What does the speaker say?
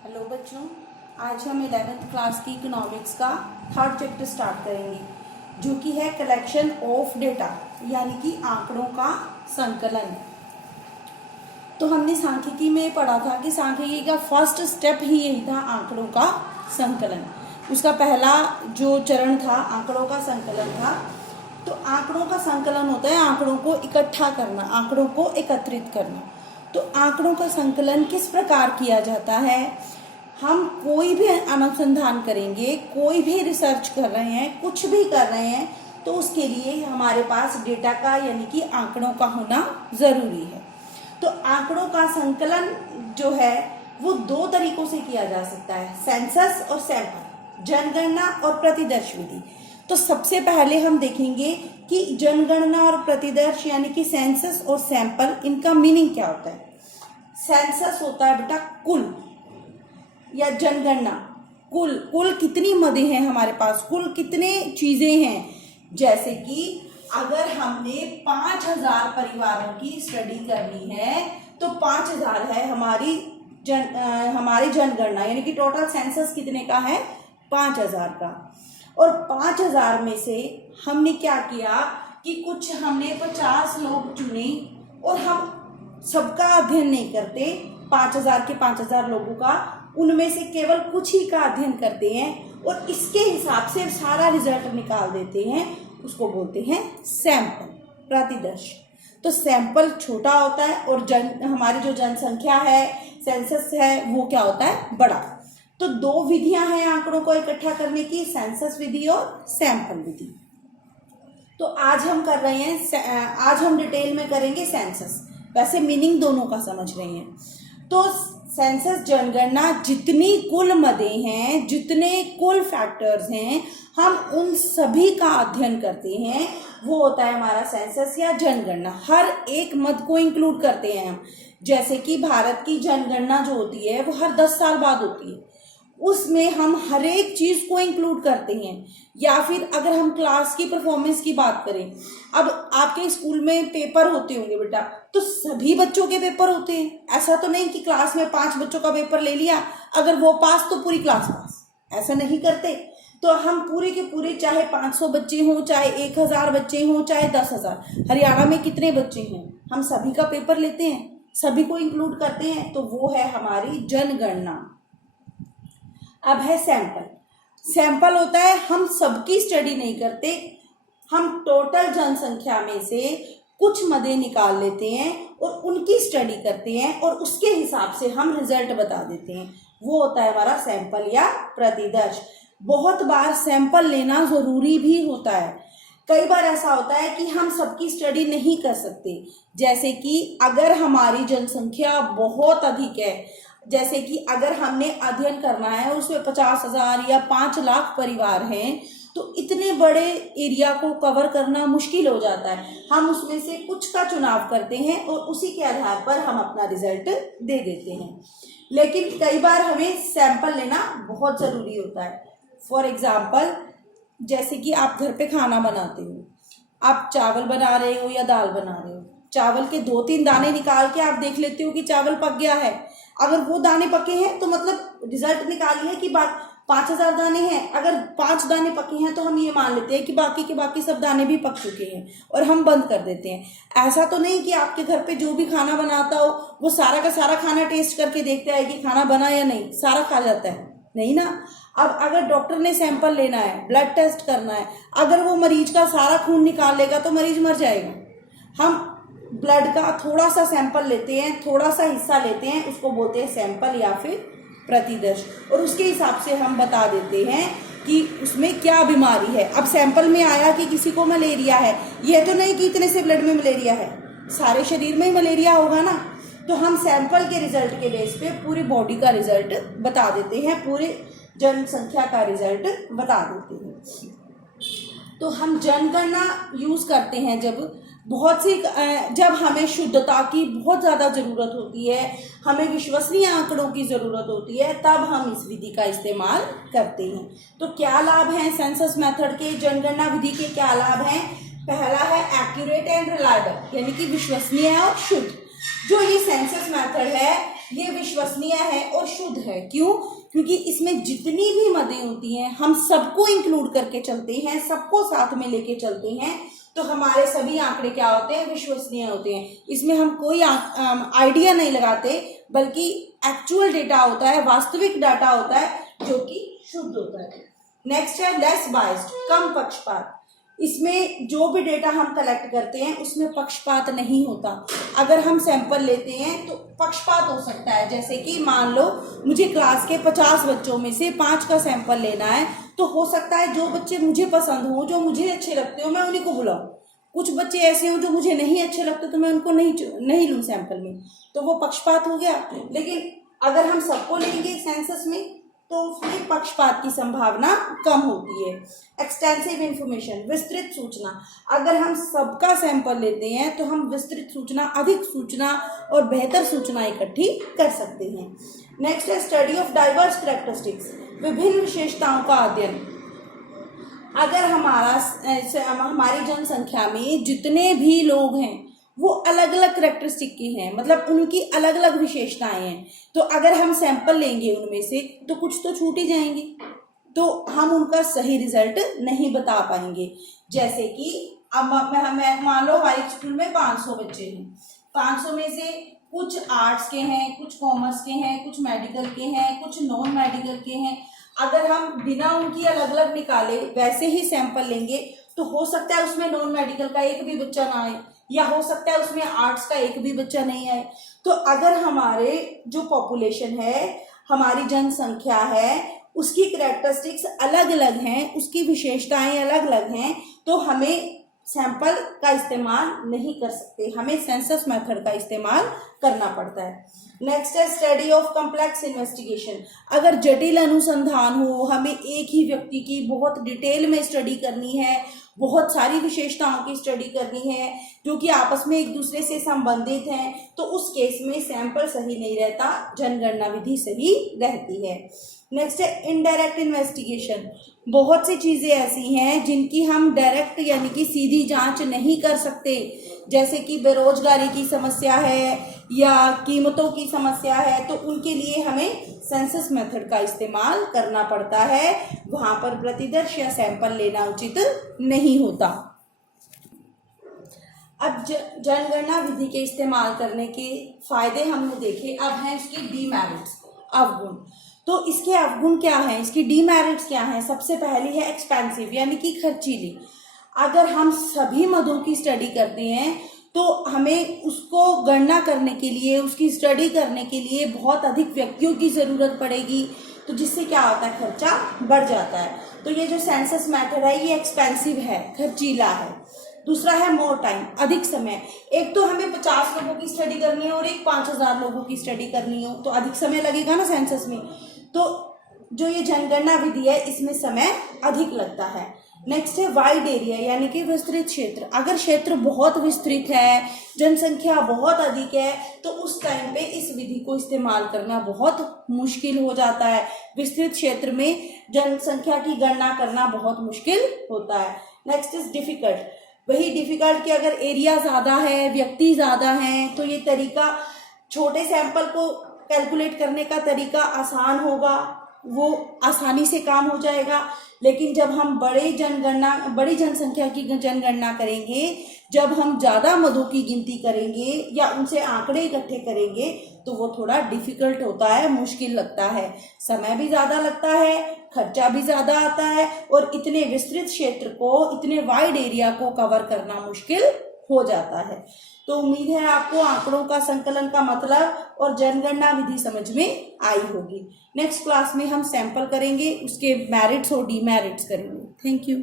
Hello बच्चों, आज हम 11th क्लास की इकोनॉमिक्स का थर्ड चैप्टर स्टार्ट करेंगे जो कि है कलेक्शन ऑफ डेटा, यानी कि आंकड़ों का संकलन। तो हमने सांख्यिकी में पढ़ा था कि सांख्यिकी का फर्स्ट स्टेप ही यही था, आंकड़ों का संकलन। उसका पहला जो चरण था आंकड़ों का संकलन था। तो आंकड़ों का संकलन होता है आंकड़ों को इकट्ठा करना, आंकड़ों को एकत्रित करना। तो आंकड़ों का संकलन किस प्रकार किया जाता है? हम कोई भी अनुसंधान करेंगे, कोई भी रिसर्च कर रहे हैं, कुछ भी कर रहे हैं, तो उसके लिए हमारे पास डेटा का यानी कि आंकड़ों का होना जरूरी है। तो आंकड़ों का संकलन जो है वो दो तरीकों से किया जा सकता है, सेंसस और सैंपल, जनगणना और प्रतिदर्श विधि। तो सबसे पहले हम देखेंगे कि जनगणना और प्रतिदर्श यानी कि सेंसस और सैंपल, इनका मीनिंग क्या होता है। सेंसस होता है बेटा कुल, या जनगणना कुल कितनी मदें हैं हमारे पास, कुल कितने चीजें हैं। जैसे कि अगर हमने 5000 परिवारों की स्टडी करनी है तो 5000 है हमारी जनगणना, यानी कि टोटल सेंसस कितने का है, 5000 का। और 5000 में से हमने क्या किया कि कुछ हमने 50 लोग चुने और हम सबका अध्ययन नहीं करते, 5000 के 5000 लोगों का, उनमें से केवल कुछ ही का अध्ययन करते हैं और इसके हिसाब से सारा रिजल्ट निकाल देते हैं। उसको बोलते हैं सैंपल, प्रतिदर्श। तो सैंपल छोटा होता है और हमारी जो जनसंख्या है, सेंसस है, वो क्या होता है, बड़ा। तो दो विधियां हैं आंकड़ों को इकट्ठा करने की, सेंसस विधि और सैंपल विधि। तो आज हम कर रहे हैं, आज हम डिटेल में करेंगे सेंसस। वैसे मीनिंग दोनों का समझ रहे हैं। तो सेंसस जनगणना, जितनी कुल मदें हैं, जितने कुल फैक्टर्स हैं, हम उन सभी का अध्ययन करते हैं, वो होता है हमारा सेंसस या जनगणना। हर एक मद को इंक्लूड करते हैं हम। जैसे कि भारत की जनगणना जो होती है वो हर 10 साल बाद होती है, उसमें हम हर एक चीज को इंक्लूड करते हैं। या फिर अगर हम क्लास की परफॉर्मेंस की बात करें, अब आपके स्कूल में पेपर होते होंगे बेटा, तो सभी बच्चों के पेपर होते हैं। ऐसा तो नहीं कि क्लास में 5 बच्चों का पेपर ले लिया, अगर वो पास तो पूरी क्लास पास, ऐसा नहीं करते। तो हम पूरे के पूरे, चाहे 500 बच्चे हों, चाहे 1000 बच्चे हों, चाहे 10,000, हरियाणा में कितने बच्चे हैं, हम सभी का पेपर लेते हैं, सभी को इंक्लूड करते हैं। तो वो है हमारी जनगणना। अब है सैंपल। सैंपल होता है हम सबकी स्टडी नहीं करते, हम टोटल जनसंख्या में से कुछ मदें निकाल लेते हैं और उनकी स्टडी करते हैं और उसके हिसाब से हम रिजल्ट बता देते हैं। वो होता है हमारा सैंपल या प्रतिदर्श। बहुत बार सैंपल लेना जरूरी भी होता है। कई बार ऐसा होता है कि हम सबकी स्टडी नहीं कर सकते। जैसे कि अगर हमारी जनसंख्या बहुत अधिक है, जैसे कि अगर हमने अध्ययन करना है उसमें 50,000 या 5 लाख परिवार हैं, तो इतने बड़े एरिया को कवर करना मुश्किल हो जाता है। हम उसमें से कुछ का चुनाव करते हैं और उसी के आधार पर हम अपना रिजल्ट दे देते हैं। लेकिन कई बार हमें सैंपल लेना बहुत ज़रूरी होता है। फॉर एग्जाम्पल, जैसे कि आप घर पे खाना बनाते हो, आप चावल बना रहे हो या दाल बना रहे हो, चावल के 2-3 दाने निकाल के आप देख लेते हो कि चावल पक गया है। अगर वो दाने पके हैं तो मतलब रिजल्ट निकालिए कि 5000 दाने हैं, अगर 5 दाने पके हैं तो हम ये मान लेते हैं कि बाकी के बाकी सब दाने भी पक चुके हैं और हम बंद कर देते हैं। ऐसा तो नहीं कि आपके घर पे जो भी खाना बनाता हो वो सारा का सारा खाना टेस्ट करके देखता है कि खाना बना या नहीं, सारा खा जाता है, नहीं ना। अब अगर डॉक्टर ने सैंपल लेना है, ब्लड टेस्ट करना है, अगर वो मरीज का सारा खून निकाल लेगा तो मरीज मर जाएगा। हम ब्लड का थोड़ा सा सैंपल लेते हैं, थोड़ा सा हिस्सा लेते हैं, उसको बोलते हैं सैंपल या फिर प्रतिदर्श, और उसके हिसाब से हम बता देते हैं कि उसमें क्या बीमारी है। अब सैंपल में आया कि किसी को मलेरिया है, ये तो नहीं कि इतने से ब्लड में मलेरिया है, सारे शरीर में ही मलेरिया होगा ना। तो हम सैंपल के रिजल्ट के बेस पे पूरी बॉडी का रिजल्ट बता देते हैं, पूरे जनसंख्या का रिजल्ट बता देते हैं। तो हम जनगणना यूज करते हैं जब हमें शुद्धता की बहुत ज़्यादा ज़रूरत होती है, हमें विश्वसनीय आंकड़ों की ज़रूरत होती है, तब हम इस विधि का इस्तेमाल करते हैं। तो क्या लाभ हैं सेंसस मेथड के, जनगणना विधि के क्या लाभ हैं? पहला है एक्यूरेट एंड रिलायबल, यानी कि विश्वसनीय और शुद्ध। जो ये सेंसस मेथड है ये विश्वसनीय है और शुद्ध है। क्यों? क्योंकि इसमें जितनी भी मदें होती हैं हम सबको इंक्लूड करके चलते हैं, सबको साथ में लेके चलते हैं, तो हमारे सभी आंकड़े क्या होते हैं? विश्वसनीय होते हैं। इसमें हम कोई आइडिया नहीं लगाते, बल्कि एक्चुअल डेटा होता है, वास्तविक डाटा होता है जो कि शुद्ध होता है। नेक्स्ट है लेस बाइस्ड, कम पक्षपात। इसमें जो भी डेटा हम कलेक्ट करते हैं उसमें पक्षपात नहीं होता। अगर हम सैंपल लेते हैं तो पक्षपात हो सकता है, जैसे कि मान लो मुझे क्लास के 50 बच्चों में से 5 का सैंपल लेना है, तो हो सकता है जो बच्चे मुझे पसंद हो, जो मुझे अच्छे लगते हो, मैं उन्हीं को बुलाऊं। कुछ बच्चे ऐसे हो जो मुझे नहीं अच्छे लगते तो मैं उनको नहीं लूँ सैंपल में, तो वो पक्षपात हो गया। लेकिन अगर हम सबको लेंगे सेंसस में तो उसमें पक्षपात की संभावना कम होती है। एक्सटेंसिव इंफॉर्मेशन, विस्तृत सूचना। अगर हम सबका सैंपल लेते हैं तो हम विस्तृत सूचना, अधिक सूचना और बेहतर सूचना इकट्ठी कर सकते हैं। नेक्स्ट है स्टडी ऑफ डाइवर्स कैरेक्टरिस्टिक्स, विभिन्न विशेषताओं का अध्ययन। अगर हमारी जनसंख्या में जितने भी लोग हैं वो अलग अलग कैरेक्टरिस्टिक के हैं, मतलब उनकी अलग अलग विशेषताएं हैं, तो अगर हम सैंपल लेंगे उनमें से तो कुछ तो छूट ही जाएंगे, तो हम उनका सही रिजल्ट नहीं बता पाएंगे। जैसे कि अब मान लो हमारे स्कूल में 500 बच्चे हैं, 500 में से कुछ आर्ट्स के हैं, कुछ कॉमर्स के हैं, कुछ मेडिकल के हैं, कुछ नॉन मेडिकल के हैं। अगर हम बिना उनकी अलग अलग निकाले वैसे ही सैंपल लेंगे तो हो सकता है उसमें नॉन मेडिकल का एक भी बच्चा ना आए, या हो सकता है उसमें आर्ट्स का एक भी बच्चा नहीं आए। तो अगर हमारे जो पॉपुलेशन है, हमारी जनसंख्या है, उसकी कैरेक्टरिस्टिक्स अलग अलग हैं, उसकी विशेषताएं अलग अलग हैं, तो हमें सैंपल का इस्तेमाल नहीं कर सकते, हमें सेंसस मेथड का इस्तेमाल करना पड़ता है। नेक्स्ट है स्टडी ऑफ कॉम्प्लेक्स इन्वेस्टिगेशन। अगर जटिल अनुसंधान हो, हमें एक ही व्यक्ति की बहुत डिटेल में स्टडी करनी है, बहुत सारी विशेषताओं की स्टडी करनी है जो कि आपस में एक दूसरे से संबंधित हैं, तो उस केस में सैंपल सही नहीं रहता, जनगणना विधि सही रहती है। नेक्स्ट है इनडायरेक्ट इन्वेस्टिगेशन। बहुत सी चीज़ें ऐसी हैं जिनकी हम डायरेक्ट यानी कि सीधी जांच नहीं कर सकते, जैसे कि बेरोजगारी की समस्या है या कीमतों की समस्या है, तो उनके लिए हमें सेंसस मेथड का इस्तेमाल करना पड़ता है। वहाँ पर प्रतिदर्श या सैंपल लेना उचित नहीं होता। अब जनगणना विधि के इस्तेमाल करने के फायदे हमने देखे, अब हैं इसके डीमेरिट्स, अवगुण। तो इसके अवगुण क्या हैं, इसकी डीमेरिट्स क्या हैं? सबसे पहली है एक्सपेंसिव यानी कि खर्चीली। अगर हम सभी मदों की स्टडी करते हैं तो हमें उसको गणना करने के लिए, उसकी स्टडी करने के लिए बहुत अधिक व्यक्तियों की ज़रूरत पड़ेगी, तो जिससे क्या होता है, खर्चा बढ़ जाता है। तो ये जो सेंसस मेथड है ये एक्सपेंसिव है, खर्चीला है। दूसरा है मोर टाइम, अधिक समय। एक तो हमें 50 लोगों की स्टडी करनी है और एक 5000 लोगों की स्टडी करनी हो, तो अधिक समय लगेगा ना सेंसस में। तो जो ये जनगणना विधि है इसमें समय अधिक लगता है। नेक्स्ट है वाइड एरिया यानी कि विस्तृत क्षेत्र। अगर क्षेत्र बहुत विस्तृत है, जनसंख्या बहुत अधिक है, तो उस टाइम पे इस विधि को इस्तेमाल करना बहुत मुश्किल हो जाता है। विस्तृत क्षेत्र में जनसंख्या की गणना करना बहुत मुश्किल होता है। Next is difficult. वही डिफिकल्ट कि अगर एरिया ज़्यादा है, व्यक्ति ज़्यादा हैं, तो ये तरीका, छोटे सैंपल को कैलकुलेट करने का तरीका आसान होगा, वो आसानी से काम हो जाएगा। लेकिन जब हम बड़ी जनसंख्या की जनगणना करेंगे, जब हम ज़्यादा मदों की गिनती करेंगे या उनसे आंकड़े इकट्ठे करेंगे, तो वो थोड़ा डिफिकल्ट होता है, मुश्किल लगता है, समय भी ज़्यादा लगता है, खर्चा भी ज़्यादा आता है, और इतने विस्तृत क्षेत्र को, इतने वाइड एरिया को कवर करना मुश्किल हो जाता है। तो उम्मीद है आपको आंकड़ों का संकलन का मतलब और जनगणना विधि समझ में आई होगी। नेक्स्ट क्लास में हम सैंपल करेंगे, उसके मेरिट्स और डीमेरिट्स करेंगे। Thank you.